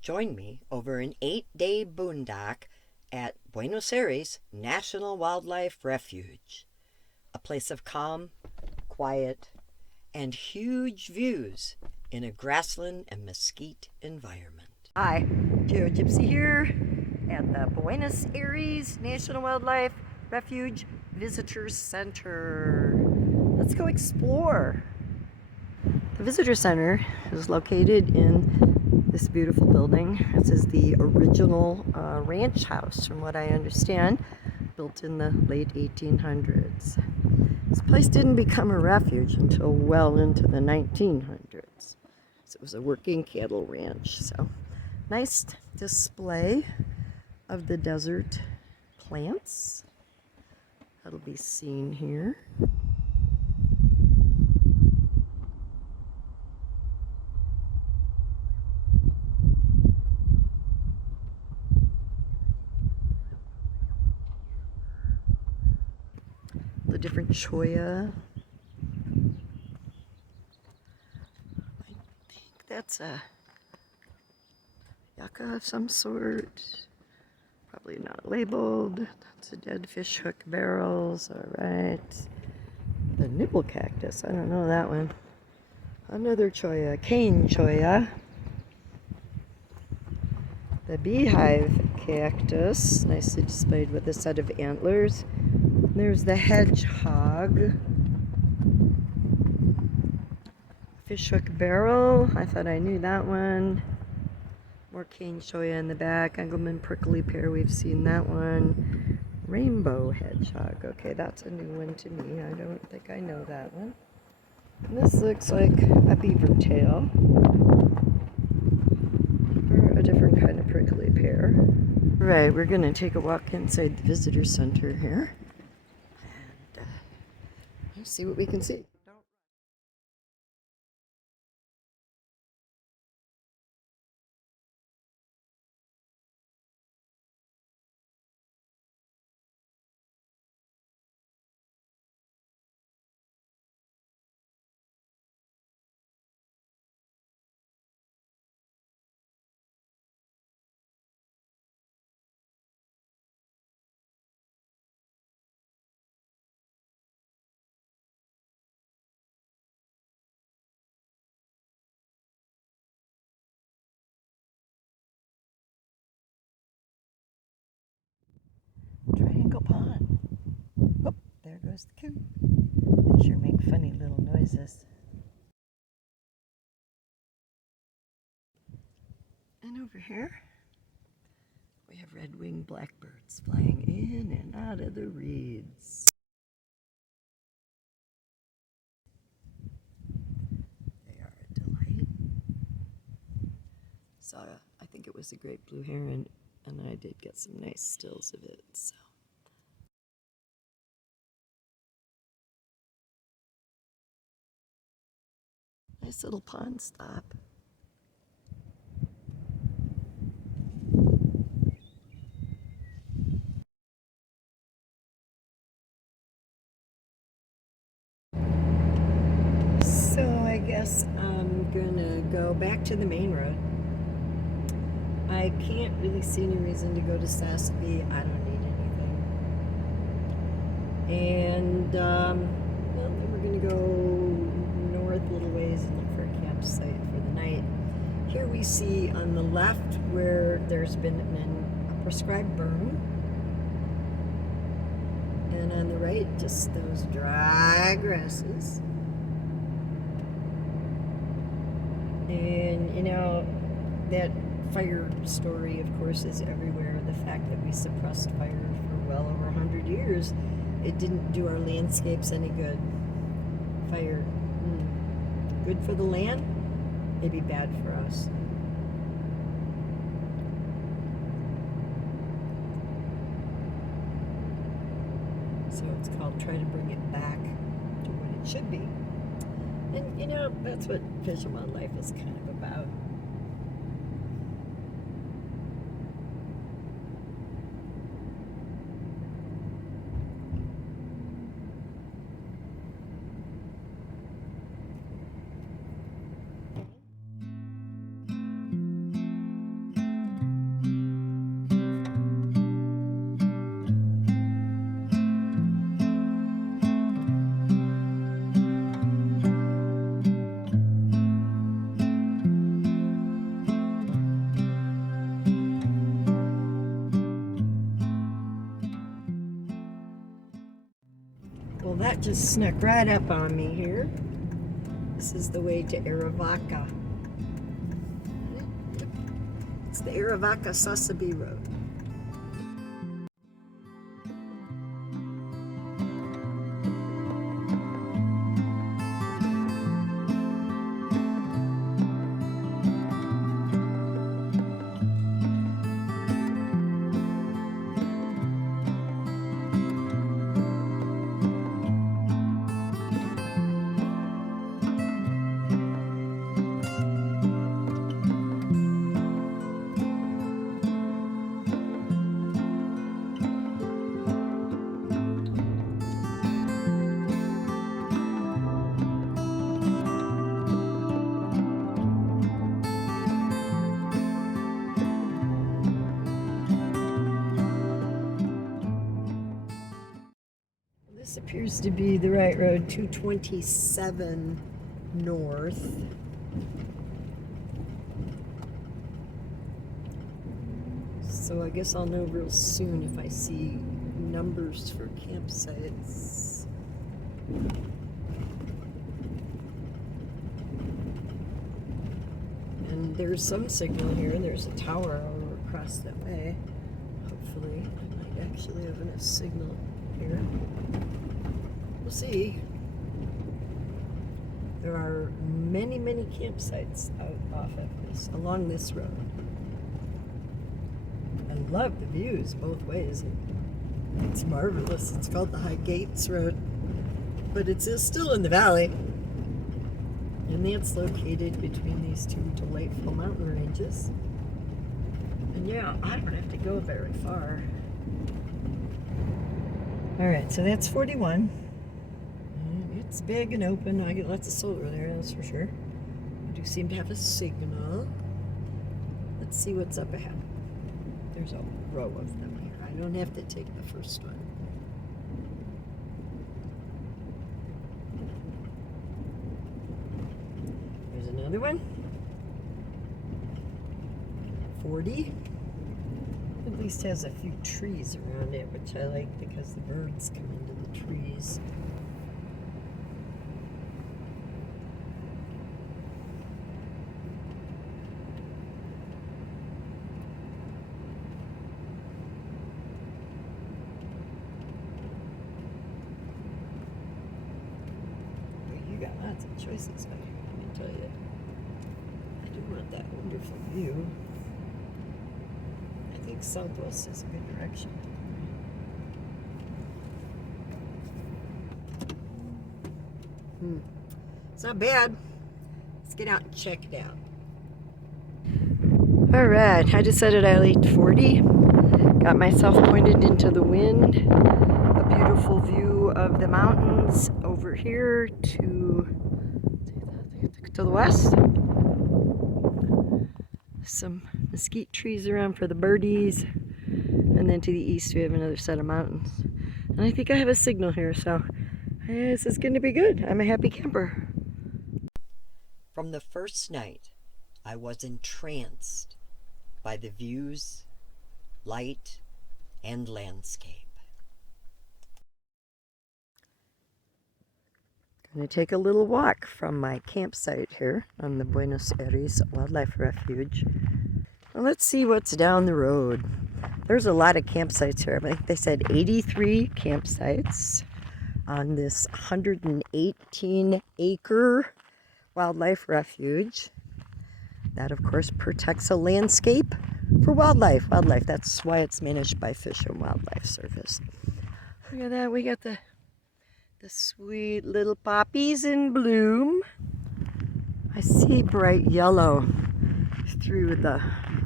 Join me over an 8-day boondock at Buenos Aires Wildlife Refuge, a place of calm, quiet, and huge views in a grassland and mesquite environment. Hi, Joe Gypsy here at the Buenos Aires Wildlife Refuge Visitor Center. Let's go explore. The Visitor Center is located in this beautiful building. This is the original ranch house, from what I understand, built in the late 1800s. This place didn't become a refuge until well into the 1900s. So it was a working cattle ranch. So nice display of the desert plants that'll be seen here. The different cholla. I think that's a yucca of some sort. Probably not labeled. That's a dead fish hook barrels. All right. The nibble cactus. I don't know that one. Another cholla. Cane cholla. The beehive cactus. Nicely displayed with a set of antlers. There's the hedgehog. Fishhook barrel. I thought I knew that one. More cane cholla in the back. Engelmann prickly pear. We've seen that one. Rainbow hedgehog. Okay, that's a new one to me. I don't think I know that one. And this looks like a beaver tail. Or a different kind of prickly pear. Right, we're going to take a walk inside the visitor center here. And see what we can see. Triangle Pond. Oh, there goes the coot. They sure make funny little noises. And over here, we have red-winged blackbirds flying in and out of the reeds. They are a delight. Saw, I think it was a great blue heron, and I did get some nice stills of it. So. Nice little pond stop. So I guess I'm gonna go back to the main road. I can't really see any reason to go to Sassabee. I don't need anything. And well, then we're gonna go north a little ways and look for a campsite for the night. Here we see on the left where there's been a prescribed burn. And on the right, just those dry grasses. And, you know, that fire story, of course, is everywhere. The fact that we suppressed fire for well over 100 years, it didn't do our landscapes any good. Fire, good for the land, maybe bad for us. So it's called Try to Bring It Back to what it should be. And, you know, that's what Fish and Wildlife is kind of about. That just snuck right up on me here. This is the way to Arivaca. It's the Arivaca-Sasabe Road. This appears to be the right road, 227 north. So I guess I'll know real soon if I see numbers for campsites. And there's some signal here. There's a tower over across that way. Hopefully I might actually have enough signal here. We'll see. There are many campsites out off of this, along this road. I love the views both ways. It's marvelous. It's called the High Gates Road, but it's still in the valley. And that's located between these two delightful mountain ranges. And yeah, I don't have to go very far. Alright, so that's 41. And it's big and open. I get lots of solar there, that's for sure. I do seem to have a signal. Let's see what's up ahead. There's a row of them here. I don't have to take the first one. There's another one. 40. At least has a few trees around it, which I like because the birds come into the trees. You got lots of choices out here, let me tell you. I do want that wonderful view. I think southwest is a good direction. It's not bad. Let's get out and check it out. Alright, I decided I'll eat 40. Got myself pointed into the wind. A beautiful view of the mountains over here to the west. Some mesquite trees around for the birdies. And then to the east we have another set of mountains. And I think I have a signal here, so this is going to be good. I'm a happy camper. From the first night, I was entranced by the views, light, and landscape. I'm going to take a little walk from my campsite here on the Buenos Aires Wildlife Refuge. Well, let's see what's down the road. There's a lot of campsites here. I think they said 83 campsites on this 118-acre wildlife refuge. That, of course, protects a landscape for wildlife. That's why it's managed by Fish and Wildlife Service. Look at that. We got the sweet little poppies in bloom. I see bright yellow through the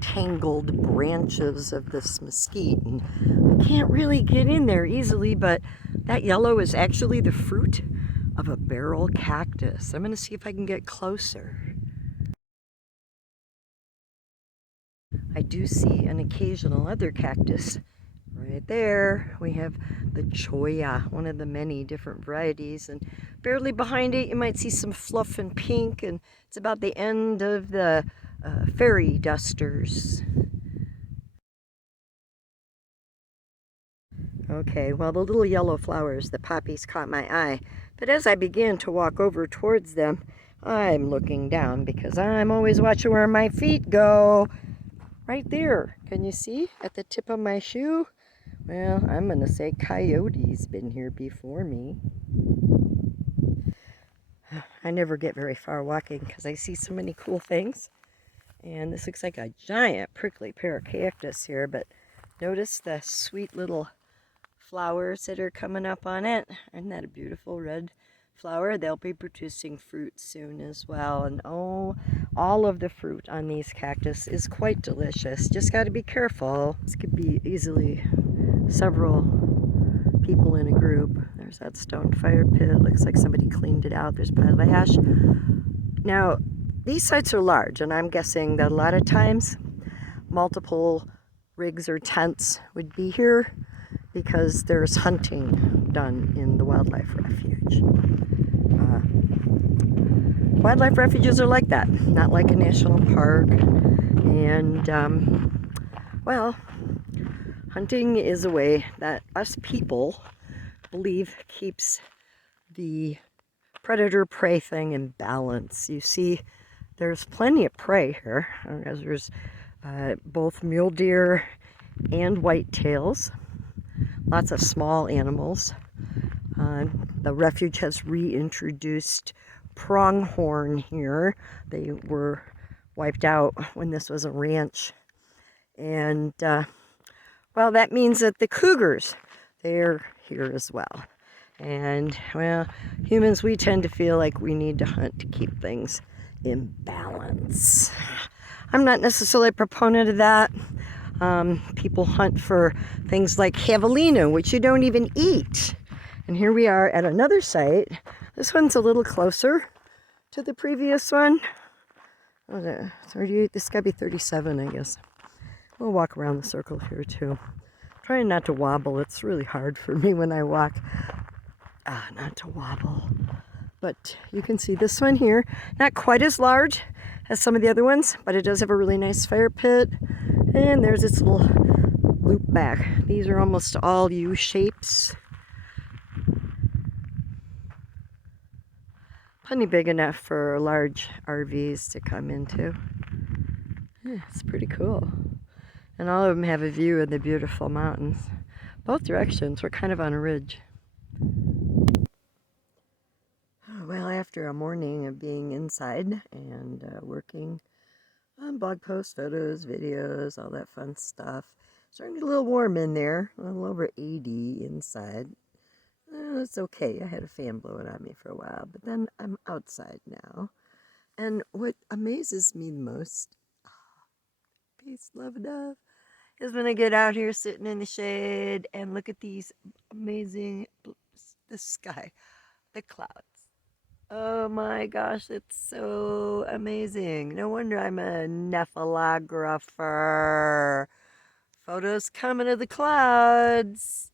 tangled branches of this mesquite, and I can't really get in there easily, but that yellow is actually the fruit of a barrel cactus. I'm going to see if I can get closer. I do see an occasional other cactus right there. We have the cholla, one of the many different varieties, and barely behind it you might see some fluff and pink, and it's about the end of the fairy dusters. Okay, well, the little yellow flowers, the poppies, caught my eye. But as I began to walk over towards them, I'm looking down because I'm always watching where my feet go. Right there. Can you see at the tip of my shoe? Well, I'm going to say coyote's been here before me. I never get very far walking because I see so many cool things. And this looks like a giant prickly pear cactus here, but notice the sweet little flowers that are coming up on it. Isn't that a beautiful red flower? They'll be producing fruit soon as well. And oh, all of the fruit on these cactus is quite delicious. Just got to be careful. This could be easily several people in a group. There's that stone fire pit. Looks like somebody cleaned it out. There's a pile of ash. Now, these sites are large, and I'm guessing that a lot of times multiple rigs or tents would be here because there's hunting done in the wildlife refuge. Wildlife refuges are like that, not like a national park. And, well, hunting is a way that us people believe keeps the predator-prey thing in balance. You see, there's plenty of prey here, as there's both mule deer and whitetails. Lots of small animals. The refuge has reintroduced pronghorn here. They were wiped out when this was a ranch. And, well, that means that the cougars, they're here as well. And, well, humans, we tend to feel like we need to hunt to keep things in balance. I'm not necessarily a proponent of that. People hunt for things like javelina, which you don't even eat. And here we are at another site. This one's a little closer to the previous one. What was it? 38? This got to be 37, I guess. We'll walk around the circle here too. Trying not to wobble. It's really hard for me when I walk. Not to wobble. But you can see this one here. Not quite as large as some of the other ones, but it does have a really nice fire pit. And there's its little loop back. These are almost all U-shapes. Plenty big enough for large RVs to come into. Yeah, it's pretty cool. And all of them have a view of the beautiful mountains. Both directions. We're kind of on a ridge. Well, after a morning of being inside and working on blog posts, photos, videos, all that fun stuff, starting to get a little warm in there, a little over 80 inside. It's okay. I had a fan blowing on me for a while, but then I'm outside now. And what amazes me the most, peace, love, and love, is when I get out here sitting in the shade and look at these amazing, the sky, the clouds. Oh my gosh, it's so amazing. No wonder I'm a nephelographer. Photos coming of the clouds.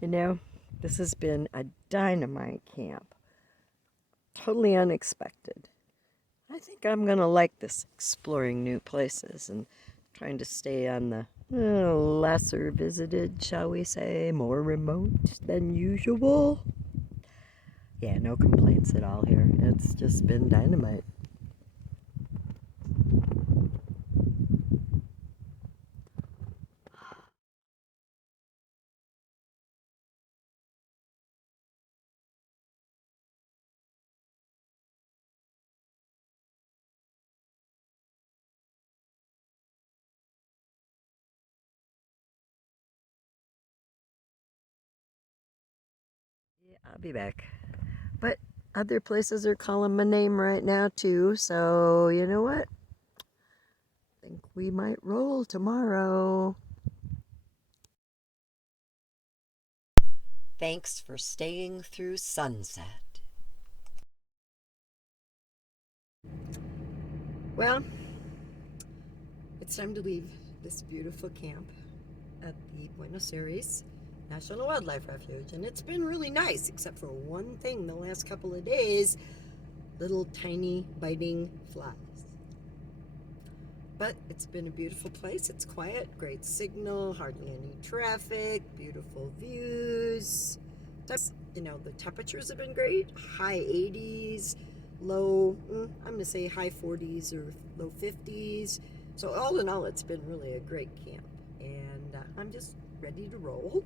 You know, this has been a dynamite camp. Totally unexpected. I think I'm going to like this exploring new places and trying to stay on the lesser visited, shall we say, more remote than usual. Yeah, no complaints at all here. It's just been dynamite. Yeah, I'll be back. But other places are calling my name right now too, so you know what? I think we might roll tomorrow. Thanks for staying through sunset. Well, It's time to leave this beautiful camp at the Buenos Aires National Wildlife Refuge. And it's been really nice, except for one thing the last couple of days, little tiny biting flies. But it's been a beautiful place. It's quiet, great signal, hardly any traffic, beautiful views. You know, the temperatures have been great, high 80s, low, I'm going to say high 40s or low 50s. So all in all, it's been really a great camp. And I'm just ready to roll.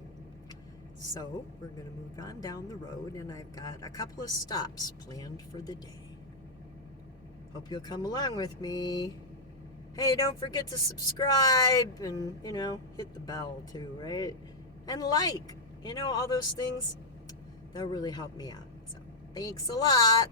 So we're going to move on down the road, and I've got a couple of stops planned for the day. Hope you'll come along with me. Hey, don't forget to subscribe and, you know, hit the bell too, right? And like, you know, all those things, they'll really help me out. So thanks a lot.